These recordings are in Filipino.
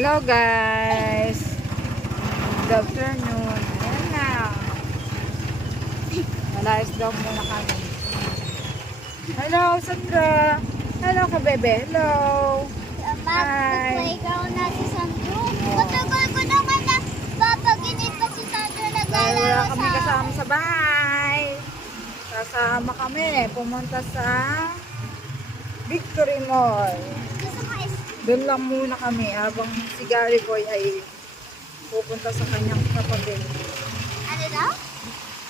Hello guys. Good afternoon. Ayan na. Malayas daw muna kami. Hello Sandra. Hello ka bebe. Hello. Hi. Playground na si Sandro. Matagal ko naman na papaginip pa si Sandro naglalaro Wala sa... kami kasama sa bahay. Kasama kami. Pumunta sa Victory Mall. Gusto mo is... Doon lang muna kami habang si Gary Boy ay pupunta sa kanyang kapatid. Ano daw?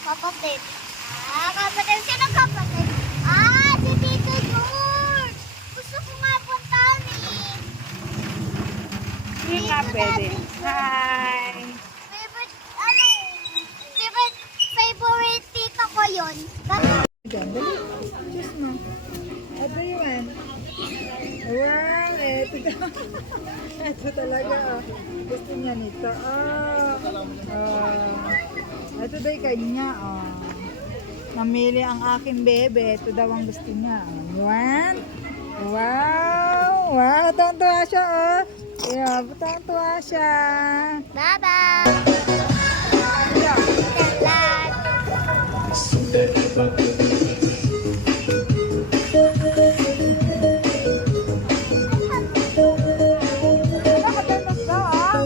Kapatid. Kapatid. Sino kapatid? Si Tito George. Gusto ko nga puntahan eh. Hindi nga pwede. Hi! Favorite tito ko yun. Diyan, dali. Choose mo. What do you want? Wow, eto daw. Eto talaga. Gusto niya nito. Eto daw yung kanya. Namili ang aking bebe. Ito daw ang gusto niya. One. Wow! Wow! Tuwang-tuwa siya, oh. Yeah, tuwang-tuwa siya. Bye-bye. Yeah. Nakatanos daw, ah.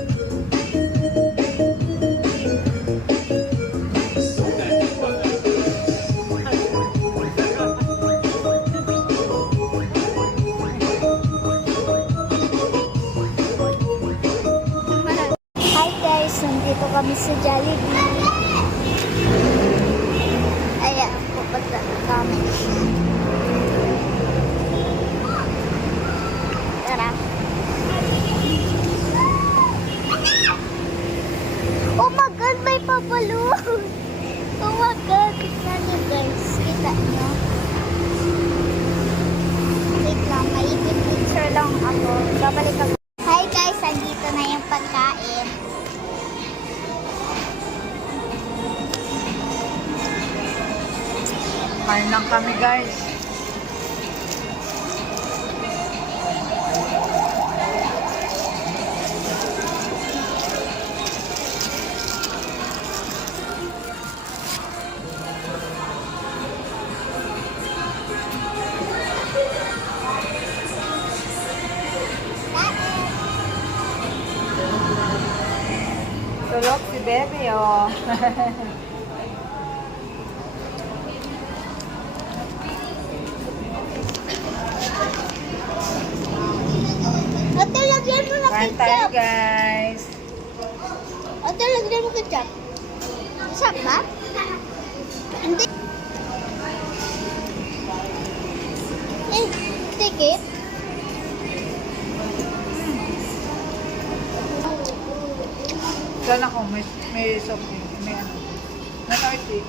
Hi guys, nandito kami sa Jollibee. Ayan, pupunta na kami. Tara. Oh my God, may papaloon. Oh my God, tignan niyo guys. Kita niyo. Wait lang, maibig picture lang ako. Babalik ako. Hi guys, andito na yung pagkain. Kain lang kami, guys. Tulog si Bebe, oh. Ate, lagyan mo na Kain tayo, ketchup. guys. Ate, lagyan mo ketchup. Ketchup ba? Hindi. Take it. Sana ko may soft drink, may ano. May ice tea.